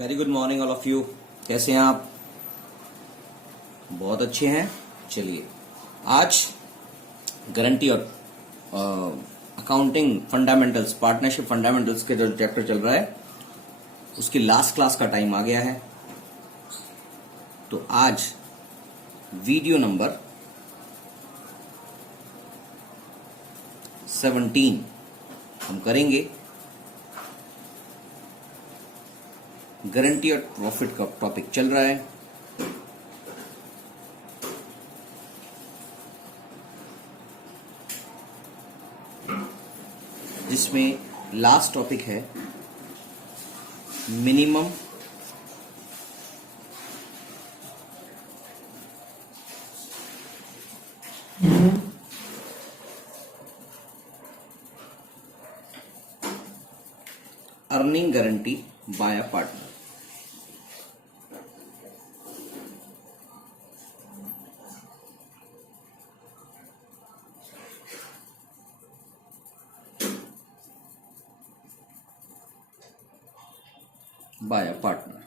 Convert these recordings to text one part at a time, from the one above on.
Very good morning all of you. कैसे हैं आप? बहुत अच्छे हैं। चलिए, आज गारंटी और अकाउंटिंग फंडामेंटल्स, पार्टनरशिप फंडामेंटल्स के जो चैप्टर चल रहा है उसकी लास्ट क्लास का टाइम आ गया है। तो आज वीडियो नंबर 17 हम करेंगे। गारंटी और प्रॉफिट का टॉपिक चल रहा है। जिसमें लास्ट टॉपिक है minimum earning guarantee by a partner. By a partner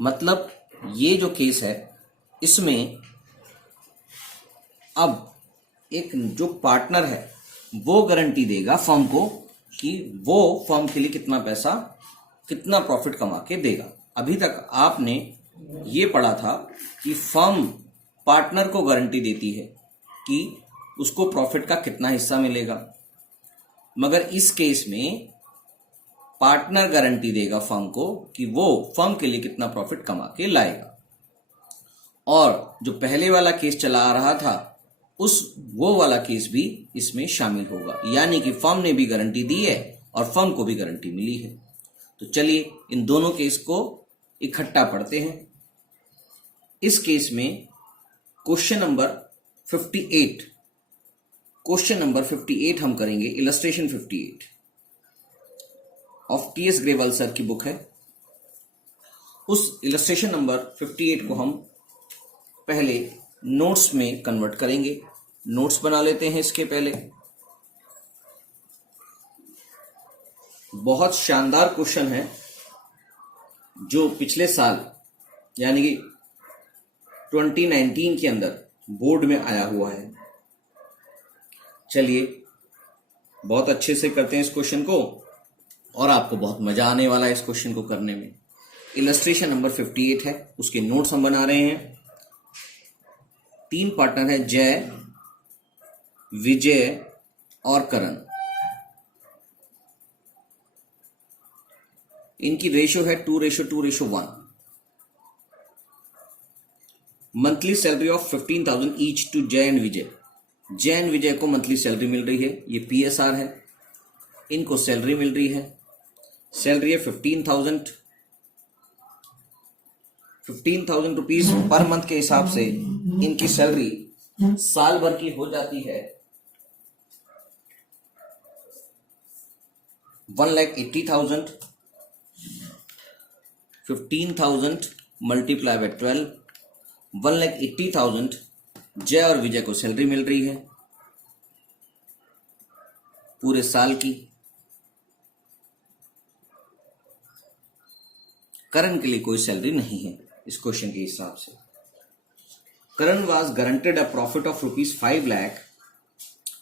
मतलब ये जो केस है इसमें अब एक जो पार्टनर है वो गारंटी देगा फर्म को कि वो फर्म के लिए कितना पैसा, कितना प्रॉफिट कमा के देगा। अभी तक आपने ये पढ़ा था कि फर्म पार्टनर को गारंटी देती है कि उसको प्रॉफिट का कितना हिस्सा मिलेगा, मगर इस केस में पार्टनर गारंटी देगा फर्म को कि वो फर्म के लिए कितना प्रॉफिट कमा के लाएगा। और जो पहले वाला केस चला आ रहा था वो वाला केस भी इसमें शामिल होगा, यानी कि फर्म ने भी गारंटी दी है और फर्म को भी गारंटी मिली है। तो चलिए इन दोनों केस को इकट्ठा पढ़ते हैं। इस केस में क्वेश्चन नंबर 58 हम करेंगे। Illustration 58 of T.S.. Grewal sir की बुक है। उस इलस्ट्रेशन नंबर 58 को हम पहले नोट्स में कन्वर्ट करेंगे। नोट्स बना लेते हैं इसके पहले। बहुत शानदार क्वेश्चन है जो पिछले साल यानी कि 2019 के अंदर बोर्ड में आया हुआ है। चलिए बहुत अच्छे से करते हैं इस क्वेश्चन को और आपको बहुत मजा आने वाला है इस क्वेश्चन को करने में। इलस्ट्रेशन नंबर 58 है, उसके नोट्स हम बना रहे हैं। 3 पार्टनर है, जय, विजय और करण। इनकी रेशियो है 2:2:1। Monthly salary of 15,000 each to Jay and Vijay. Jay and विजय को मंथली सैलरी मिल रही है, ये पीएसआर है। इनको सैलरी मिल रही है, सैलरी है 15,000 रुपीज पर मंथ के हिसाब से इनकी सैलरी साल भर की हो जाती है 1,80,000। 15,000 मल्टीप्लाई बाय 12, 1,80,000 जय और विजय को सैलरी मिल रही है पूरे साल की। करण के लिए कोई सैलरी नहीं है इस क्वेश्चन के हिसाब से। Karan was guaranteed a profit of ₹5 lakh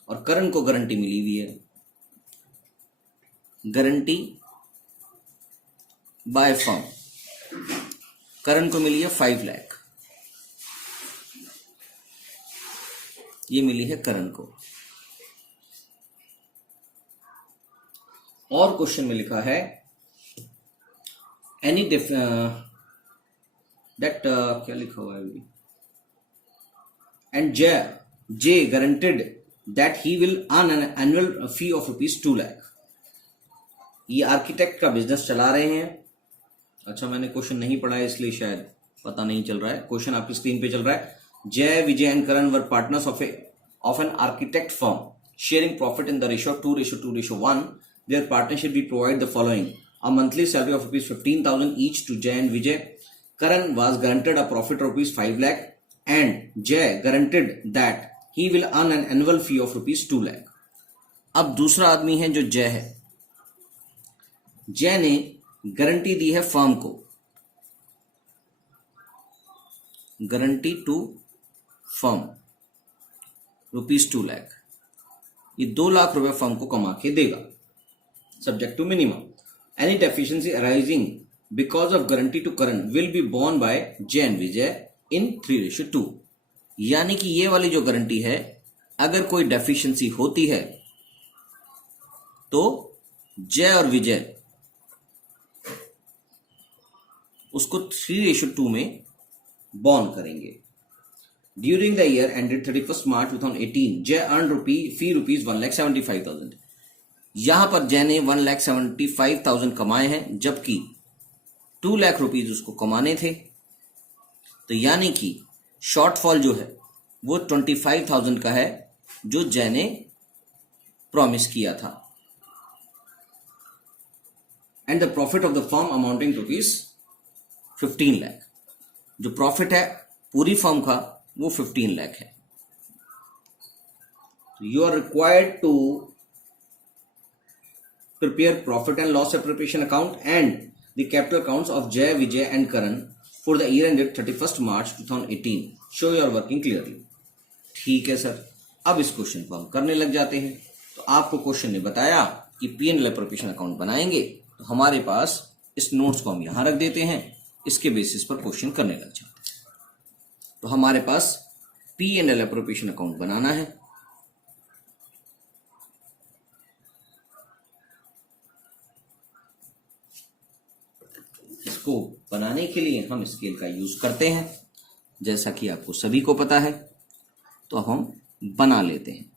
और करण को गारंटी मिली हुई है। गारंटी बाय फर्म करण को मिली है 5 लाख, ये मिली है करण को। और क्वेश्चन में लिखा है एनी क्या लिखा हुआ है अभी, and J guaranteed that he will earn an annual fee of ₹2 lakh. ये आर्किटेक्ट का बिजनेस चला रहे हैं। अच्छा, मैंने क्वेश्चन नहीं पढ़ा है इसलिए शायद पता नहीं चल रहा है। क्वेश्चन आपकी स्क्रीन पे चल रहा है। Jay, Vijay and Karan were partners of an architect firm sharing profit in the ratio of 2:2:1। Their partnership we provide the following: a monthly salary of ₹15,000 each to Jay and Vijay. Karan was guaranteed a profit of ₹5 lakh and Jay guaranteed that he will earn an annual fee of ₹2 lakh. अब दूसरा आदमी है जो जय है। जय ने guarantee दी है फर्म को, गारंटी टू फर्म ₹2 लाख, ये 2 लाख रुपए फर्म को कमा के देगा subject to minimum. Any deficiency arising because of guarantee to Karan will be borne by Jay and Vijay in 3:2। यानी कि ये वाली जो गारंटी है, अगर कोई डेफिशिएंसी होती है तो जय और विजय उसको 3:2 में बॉर्न करेंगे। ड्यूरिंग द ईयर एंडेड 31 मार्च 2018 जय अर्न फी रुपीज 1,75,000। यहां पर जय ने 1,75,000 कमाए हैं, जबकि 2 लाख रुपीज उसको कमाने थे। तो यानी कि शॉर्टफॉल जो है वो 25,000 का है, जो जय ने प्रॉमिस किया था। And the profit of the firm amounting to ₹15 lakh. जो प्रॉफिट है पूरी फर्म का वो 15 लाख है। You are required to prepare profit and loss appropriation account and the capital accounts of Jay, Vijay and Karan for the year ended 31st March 2018. Show your working clearly. ठीक है sir, अब इस question को हम करने लग जाते हैं। तो आपको क्वेश्चन ने बताया कि P&L एप्रोप्रिएशन अकाउंट बनाएंगे, तो हमारे पास इस नोट्स को हम यहां रख देते हैं, इसके बेसिस पर क्वेश्चन करने लग जाते हैं। तो हमारे पास P&L एप्रोप्रिएशन अकाउंट बनाना है। इसको बनाने के लिए हम स्केल का यूज करते हैं, जैसा कि आपको सभी को पता है। तो अब हम बना लेते हैं।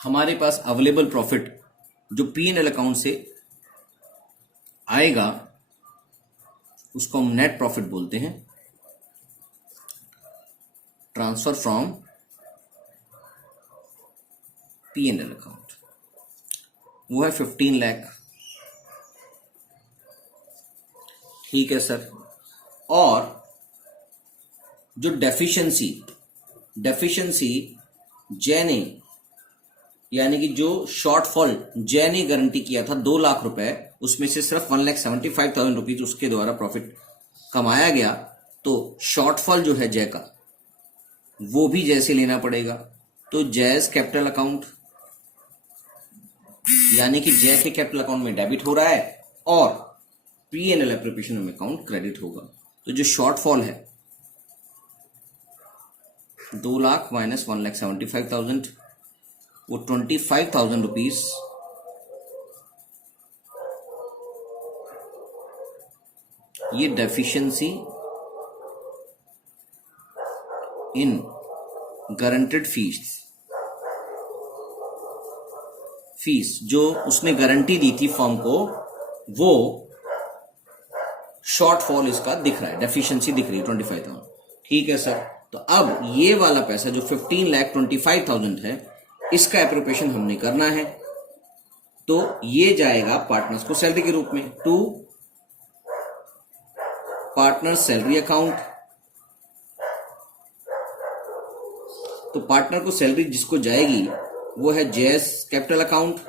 हमारे पास अवेलेबल प्रॉफिट जो P&L अकाउंट से आएगा उसको हम नेट प्रॉफिट बोलते हैं। ट्रांसफर फ्रॉम P&L अकाउंट वो है 15 लाख। ठीक है सर। और जो डेफिशिएंसी जय ने, यानी कि जो शॉर्टफॉल जय ने गारंटी किया था 2 लाख रुपए, उसमें से सिर्फ 1,75,000 रुपीज उसके द्वारा प्रॉफिट कमाया गया। तो शॉर्टफॉल जो है जय का वो भी जय से लेना पड़ेगा। तो जयस कैपिटल अकाउंट, यानी कि जय के कैपिटल अकाउंट में डेबिट हो रहा है और P&L एप्रोप्रिएशन अकाउंट क्रेडिट होगा। तो जो शॉर्टफॉल है 2 लाख माइनस 1,75,000, वो 25,000 रुपीज ये डेफिशिएंसी इन गारंटेड फीस जो उसने गारंटी दी थी फर्म को, वो शॉर्टफॉल इसका दिख रहा है, डेफिशिएंसी दिख रही है 25,000। ठीक है सर। तो अब ये वाला पैसा जो 15,25,000 है, इसका एप्रोप्रिएशन हमने करना है। तो ये जाएगा पार्टनर्स को सैलरी के रूप में, टू पार्टनर सैलरी अकाउंट। तो पार्टनर को सैलरी जिसको जाएगी वो है जेएस कैपिटल अकाउंट।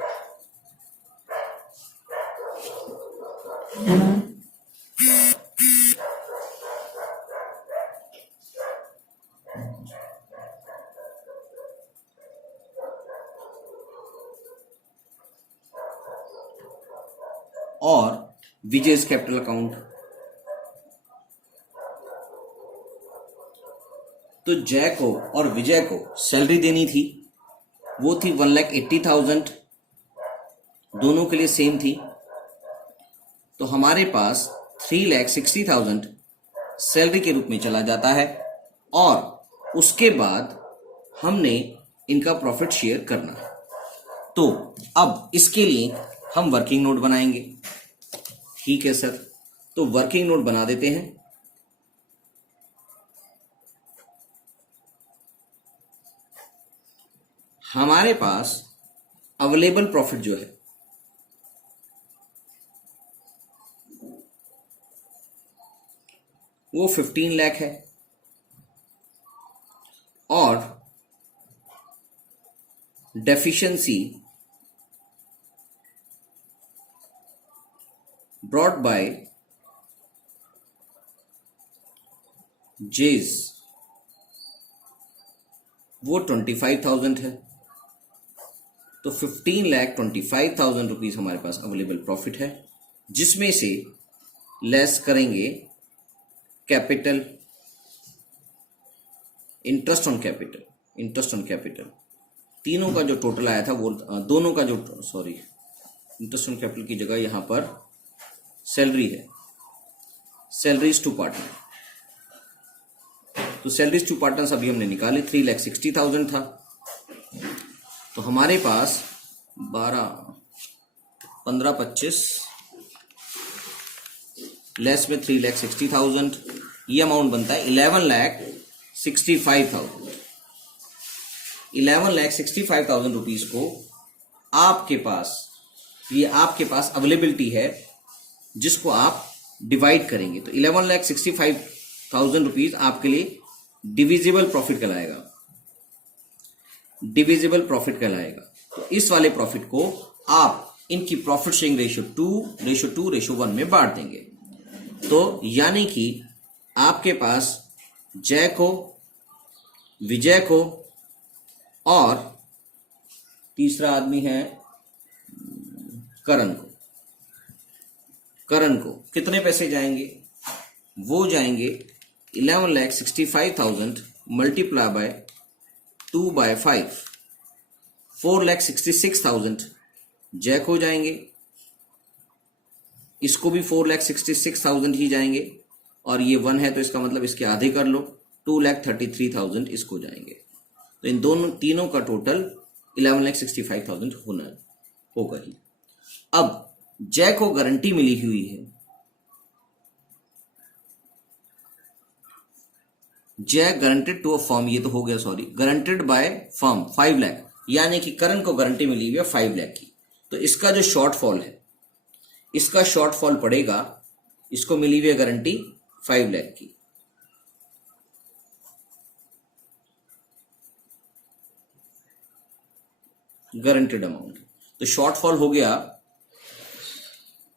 और विजयस कैपिटल अकाउंट। तो जय को और विजय को सैलरी देनी थी, वो थी 1,80,000, दोनों के लिए सेम थी। तो हमारे पास 3,60,000 सैलरी के रूप में चला जाता है और उसके बाद हमने इनका प्रॉफिट शेयर करना है। तो अब इसके लिए हम वर्किंग नोट बनाएंगे। ठीक है सर। तो वर्किंग नोट बना देते हैं। हमारे पास अवेलेबल प्रॉफिट जो है वो 15 लाख है, और डेफिशिएंसी ब्रॉट बाय जेज वो 25,000 है। तो 15,25,000 रुपीज हमारे पास अवेलेबल प्रॉफिट है, जिसमें से लेस करेंगे कैपिटल, इंटरेस्ट ऑन कैपिटल, तीनों का जो टोटल आया था वो दोनों का जो इंटरेस्ट ऑन कैपिटल की जगह यहां पर सैलरी है, सैलरीज टू पार्टनर। तो सैलरीज टू पार्टनर्स अभी हमने निकाले, 3,60,000 था। तो हमारे पास 12, 15, 25 लेस में 3,60,000, ये अमाउंट बनता है 11,65,000। 11,65,000 रुपीज को आपके पास, ये आपके पास अवेलेबिलिटी है, जिसको आप डिवाइड करेंगे। तो 11,65,000 रुपीज आपके लिए डिविजिबल प्रॉफिट कहलाएगा। तो इस वाले प्रॉफिट को आप इनकी प्रॉफिट शेयरिंग रेशियो 2:1 में बांट देंगे। तो यानी कि आपके पास जय को, विजय को, और तीसरा आदमी है करण को कितने पैसे जाएंगे? वो जाएंगे 11,65,000 मल्टीप्लाई बाय 2/5, 4,66,000 जय को जाएंगे, इसको भी 4,66,000 ही जाएंगे, और ये 1 है तो इसका मतलब इसके आधे कर लो, 2,33,000 इसको जाएंगे। तो इन तीनों का टोटल 11,65,000 होगा ही। अब जय को गारंटी मिली हुई है, जय गारंटेड टू अ फर्म, ये तो हो गया, गारंटेड बाय फर्म 5 लाख, यानी कि करण को गारंटी मिली हुई है 5 लाख की। तो इसका जो शॉर्टफॉल है, इसका शॉर्टफॉल पड़ेगा, इसको मिली हुई है गारंटी 5 लाख की, गारंटेड अमाउंट। तो शॉर्टफॉल हो गया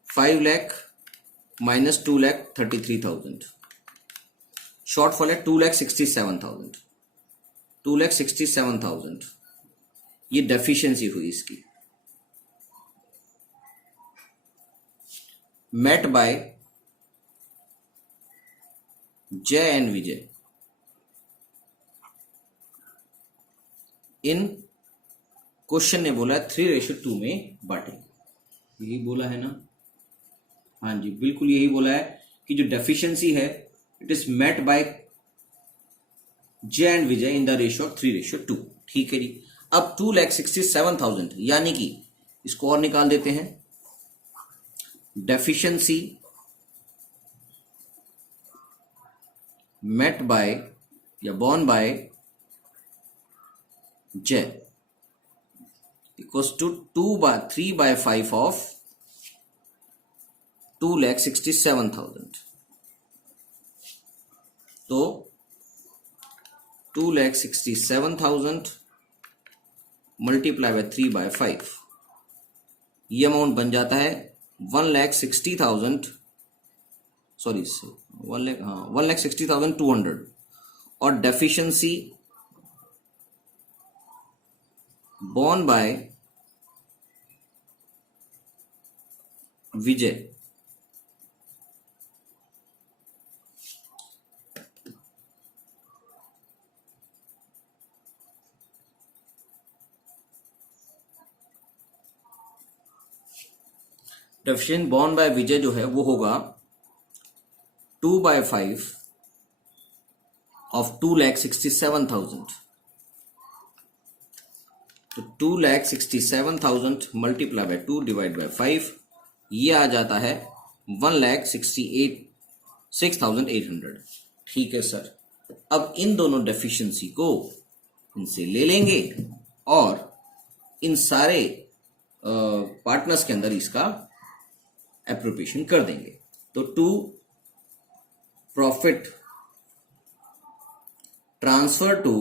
5 लाख माइनस 2,33,000, शॉर्टफॉल है 2,67,000। ये डेफिशिएंसी हुई इसकी, met by Jay and Vijay in, question ने बोला 3:2 में बांटेंगे, यही बोला है ना? हाँ जी, बिल्कुल यही बोला है कि जो डेफिशिएंसी है it is met by Jay and Vijay in the ratio of 3:2। ठीक है जी। अब 2,67,000, यानी कि इसको और निकाल देते हैं, डेफिशिएंसी मेट बाय या बॉर्न बाय जय इक्वल्स टू 3/5 ऑफ 2,67,000। तो 2,67,000 मल्टीप्लाई बाय 3/5, ये अमाउंट बन जाता है 1,60,000, 1,60,200। और डेफिशिएंसी बॉर्न बाय विजय डेफिशिएंट बॉर्न बाय विजय जो है वो होगा 2/5 ऑफ 2,67,000। तो 2,67,000 मल्टीप्लाई बाय 2 डिवाइड बाय 5, ये आ जाता है 1,68,800। ठीक है सर। अब इन दोनों डेफिशिएंसी को इनसे ले लेंगे और इन सारे पार्टनर्स के अंदर इसका एप्रोप्रिएशन कर देंगे। तो 2 प्रॉफिट ट्रांसफर टू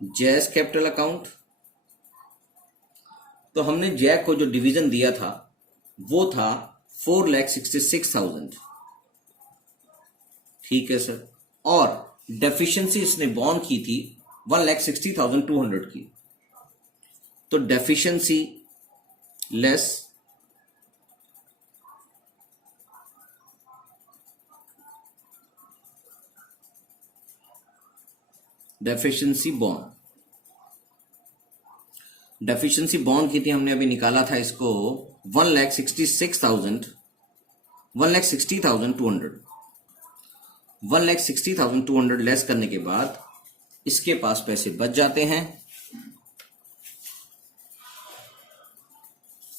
जैस कैपिटल अकाउंट। तो हमने जैक को जो डिवीजन दिया था वो था 4,66,000, ठीक है सर। और डेफिशिएंसी इसने बॉन्ड की थी 1,60,200 की। तो deficiency less deficiency bond, deficiency bond की थी हमने अभी निकाला था इसको 1,60,200, 1,60,200 लेस करने के बाद इसके पास पैसे बच जाते हैं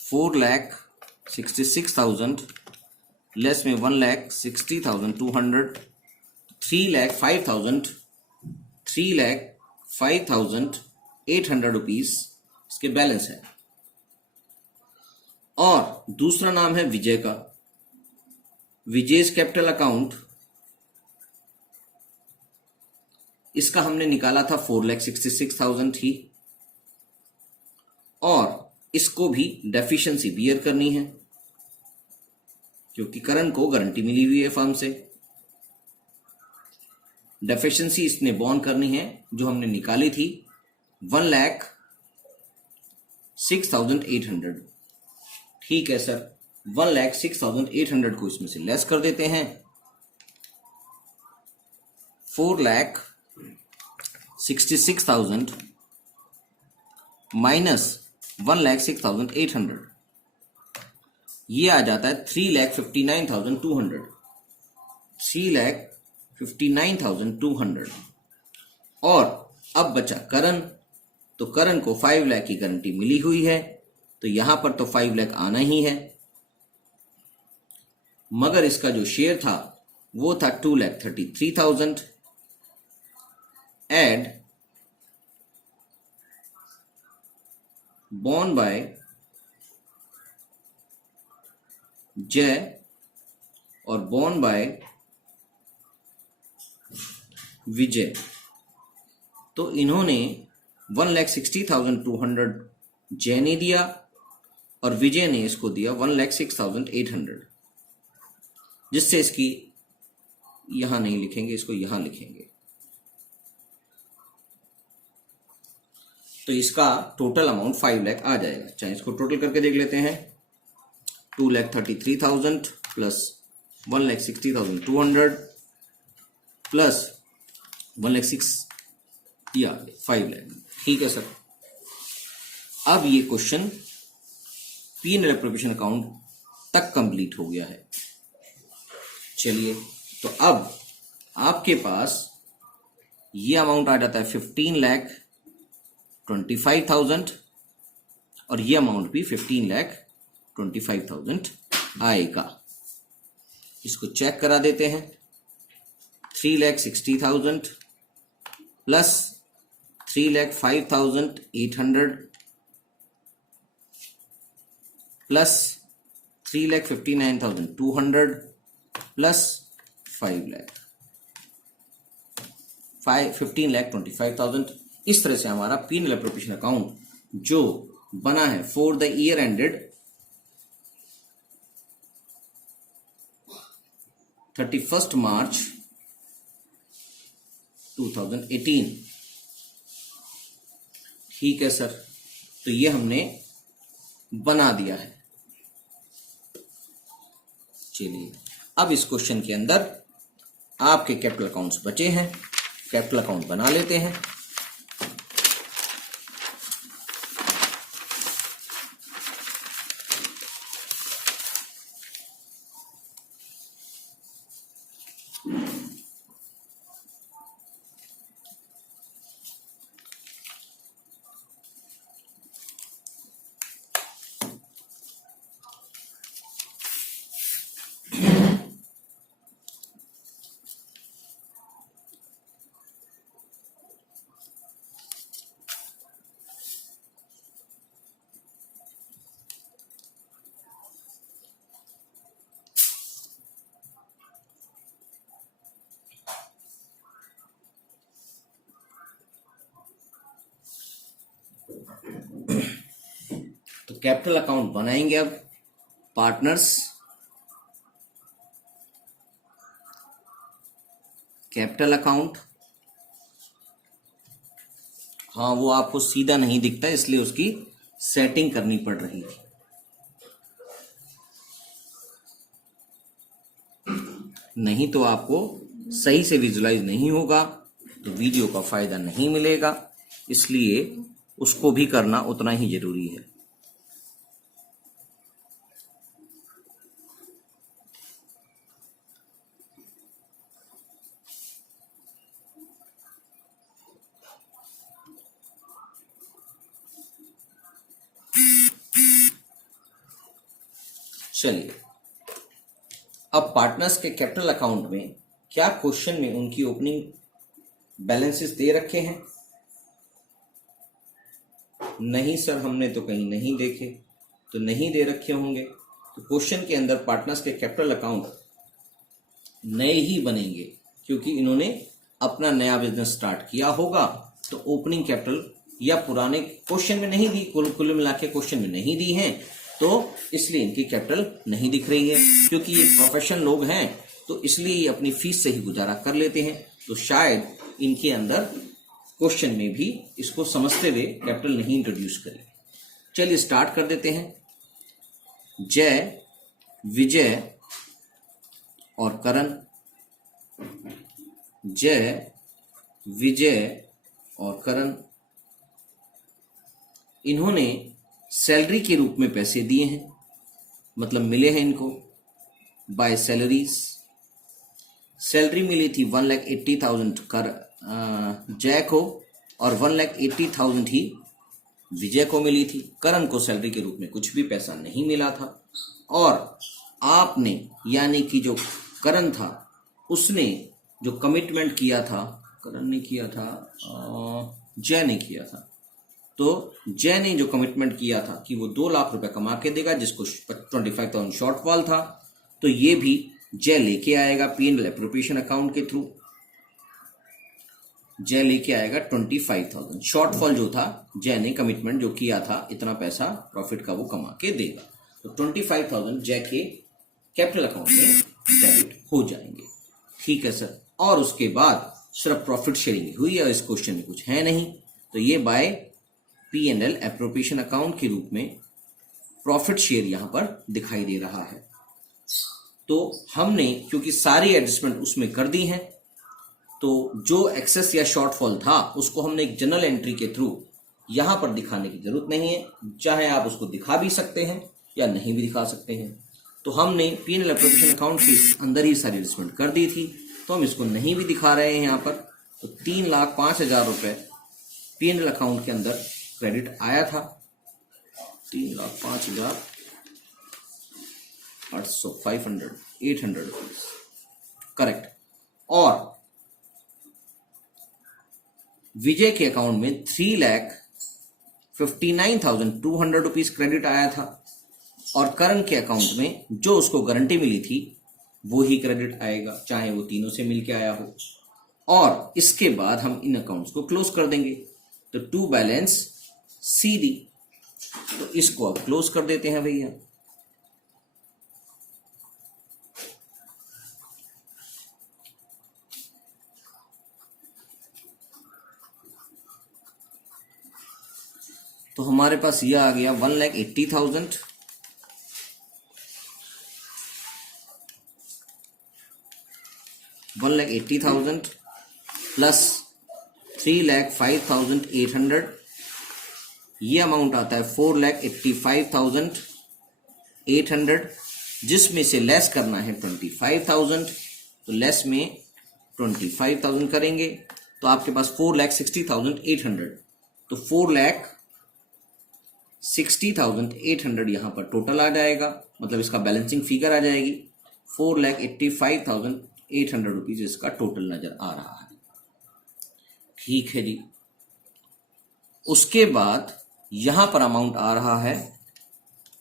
4,66,000 लेस में 1,60,200, 3,05,800 रुपीज इसके बैलेंस है। और दूसरा नाम है विजय का, विजय's कैपिटल अकाउंट। इसका हमने निकाला था 4,66,000 ही, और इसको भी डेफिशिएंसी बियर करनी है क्योंकि करण को गारंटी मिली हुई है फर्म से। डेफिशिएंसी इसने बॉन्ड करनी है जो हमने निकाली थी 1,06,800, ठीक है सर। 1,06,800 को इसमें से लेस कर देते हैं, 4,66,000 माइनस 1,06,800, ये आ जाता है 3,59,200, 3,59,200। और अब बचा करण, तो करण को 5 लाख की गारंटी मिली हुई है, तो यहां पर तो 5 लाख आना ही है, मगर इसका जो शेयर था वो था 2,33,000 एड बॉन्ड बाय जय और बॉन्ड बाय विजय। तो इन्होंने 1,60,200 जय ने दिया और विजय ने इसको दिया 1,06,800, जिससे इसकी यहां नहीं लिखेंगे, इसको यहां लिखेंगे। तो इसका टोटल अमाउंट 5 लाख आ जाएगा। चाहे इसको टोटल करके देख लेते हैं, 2,33,000 प्लस 1,60,200 प्लस 1,06,000 या 5 लाख, ठीक है सर। अब ये क्वेश्चन P&L एप्रोप्रिएशन अकाउंट तक कंप्लीट हो गया है। चलिए, तो अब आपके पास ये अमाउंट आ जाता है 15,25,000 और ये अमाउंट भी 15,25,000 आएगा। इसको चेक करा देते हैं, 3,60,000 प्लस 3,05,800 प्लस 3,59,200 प्लस 5 लाख, 15,25,000। इस तरह से हमारा P&L एप्रोप्रिएशन अकाउंट जो बना है फॉर द ईयर एंडेड 31 मार्च 2018, ठीक है सर। तो ये हमने बना दिया है। चलिए, अब इस क्वेश्चन के अंदर आपके कैपिटल अकाउंट्स बचे हैं, कैपिटल अकाउंट बना लेते हैं। कैपिटल अकाउंट बनाएंगे अब पार्टनर्स कैपिटल अकाउंट। हाँ, वो आपको सीधा नहीं दिखता इसलिए उसकी सेटिंग करनी पड़ रही थी। नहीं तो आपको सही से विजुलाइज नहीं होगा तो वीडियो का फायदा नहीं मिलेगा, इसलिए उसको भी करना उतना ही जरूरी है। चलिए, अब पार्टनर्स के कैपिटल अकाउंट में क्या क्वेश्चन में उनकी ओपनिंग बैलेंसेस दे रखे हैं? नहीं सर, हमने तो कहीं नहीं देखे। तो नहीं दे रखे होंगे तो क्वेश्चन के अंदर पार्टनर्स के कैपिटल अकाउंट नए ही बनेंगे, क्योंकि इन्होंने अपना नया बिजनेस स्टार्ट किया होगा। तो ओपनिंग कैपिटल या पुराने क्वेश्चन में नहीं दी, कुल मिला के क्वेश्चन में नहीं दी हैं, तो इसलिए इनकी कैपिटल नहीं दिख रही है। क्योंकि ये प्रोफेशनल लोग हैं तो इसलिए ये अपनी फीस से ही गुजारा कर लेते हैं, तो शायद इनके अंदर क्वेश्चन में भी इसको समझते हुए कैपिटल नहीं इंट्रोड्यूस करें। चलिए स्टार्ट कर देते हैं। जय, विजय और करण। जय, विजय और करण, इन्होंने सैलरी के रूप में पैसे दिए हैं, मतलब मिले हैं इनको बाय सैलरीज। सैलरी मिली थी 1,80,000 कर जय को और 1,80,000 ही विजय को मिली थी। करण को सैलरी के रूप में कुछ भी पैसा नहीं मिला था। और आपने यानी कि जो करण था उसने जो कमिटमेंट किया था, करण ने किया था, जय ने किया था। तो जय ने जो कमिटमेंट किया था कि वो 2 लाख रुपए कमा के देगा, जिसको 25,000 शॉर्टफॉल था, तो ये भी जय लेके आएगा P&L एप्रोप्रिएशन अकाउंट के थ्रू। जय लेके आएगा 25,000 शॉर्टफॉल जो था, जय ने कमिटमेंट जो किया था इतना पैसा प्रॉफिट का वो कमा के देगा, तो 25,000 जय के कैपिटल अकाउंट में डेबिट हो जाएंगे। ठीक है सर। और उसके बाद सिर्फ प्रॉफिट शेयरिंग हुई है, इस क्वेश्चन में कुछ है नहीं, तो ये बाय P&L एप्रोप्रिएशन अकाउंट के रूप में प्रॉफिट शेयर यहां पर दिखाई दे रहा है। तो हमने क्योंकि सारी एडजस्टमेंट उसमें कर दी हैं, तो जो एक्सेस या शॉर्टफॉल था उसको हमने एक जनरल एंट्री के थ्रू यहां पर दिखाने की जरूरत नहीं है। चाहे आप उसको दिखा भी सकते हैं या नहीं भी दिखा सकते हैं। तो हमने P&L एप्रोप्रिएशन अकाउंट के अंदर ही सारी एडजस्टमेंट कर दी थी, तो हम इसको नहीं भी दिखा रहे हैं यहाँ पर। तो 3,05,000 रुपए P&L अकाउंट के अंदर क्रेडिट आया था। 3,05,800 रुपीज, करेक्ट। और विजय के अकाउंट में 3,59,200 रुपीज क्रेडिट आया था। और करण के अकाउंट में जो उसको गारंटी मिली थी वो ही क्रेडिट आएगा, चाहे वो तीनों से मिलके आया हो। और इसके बाद हम इन अकाउंट्स को क्लोज कर देंगे। तो टू बैलेंस CD, तो इसको अब क्लोज कर देते हैं भैया। तो हमारे पास यह आ गया 1,80,000 प्लस 3,05,800, ये अमाउंट आता है 4,85,800, जिसमें से लेस करना है 25,000। तो लेस में 25,000 करेंगे तो आपके पास 4,60,800, तो 4,60,800 यहां पर टोटल आ जाएगा, मतलब इसका बैलेंसिंग फिगर आ जाएगी। 4,85,800 रुपीज इसका टोटल नजर आ रहा है। ठीक है जी। उसके बाद यहां पर अमाउंट आ रहा है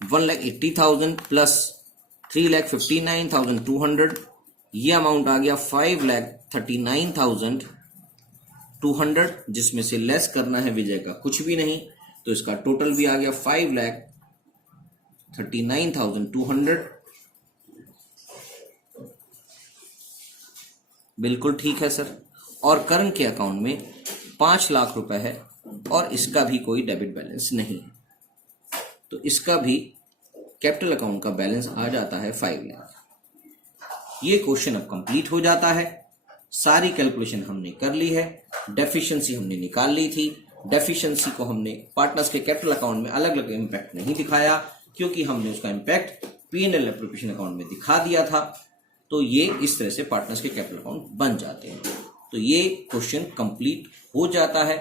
1,80,000 प्लस 3,59,200, ये अमाउंट आ गया 5,39,200, जिसमें से लेस करना है विजय का कुछ भी नहीं, तो इसका टोटल भी आ गया 5,39,200। 39,200 बिल्कुल ठीक है सर। और करण के अकाउंट में 5 लाख रुपए है और इसका भी कोई डेबिट बैलेंस नहीं है, तो इसका भी कैपिटल अकाउंट का बैलेंस आ जाता है 5 लाख। ये क्वेश्चन अब कंप्लीट हो जाता है। सारी कैलकुलेशन हमने कर ली है, डेफिशिएंसी हमने निकाल ली थी। डेफिशिएंसी को हमने पार्टनर्स के कैपिटल अकाउंट में अलग अलग इंपैक्ट नहीं दिखाया, क्योंकि हमने उसका इंपैक्ट P&L एप्रोप्रिएशन अकाउंट में दिखा दिया था। तो ये इस तरह से पार्टनर्स के कैपिटल अकाउंट बन जाते हैं। तो ये क्वेश्चन कंप्लीट हो जाता है।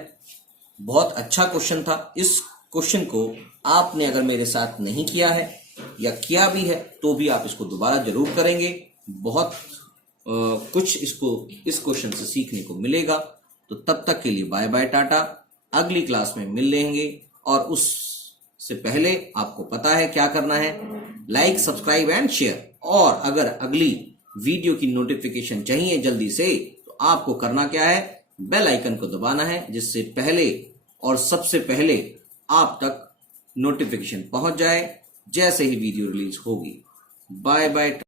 बहुत अच्छा क्वेश्चन था। इस क्वेश्चन को आपने अगर मेरे साथ नहीं किया है या किया भी है तो भी आप इसको दोबारा जरूर करेंगे। बहुत कुछ इस क्वेश्चन से सीखने को मिलेगा। तो तब तक के लिए बाय बाय टाटा। अगली क्लास में मिल लेंगे, और उससे पहले आपको पता है क्या करना है, लाइक, सब्सक्राइब एंड शेयर। और अगर अगली वीडियो की नोटिफिकेशन चाहिए जल्दी से, तो आपको करना क्या है, बेल आइकन को दबाना है, जिससे पहले और सबसे पहले आप तक नोटिफिकेशन पहुंच जाए जैसे ही वीडियो रिलीज होगी। Bye bye.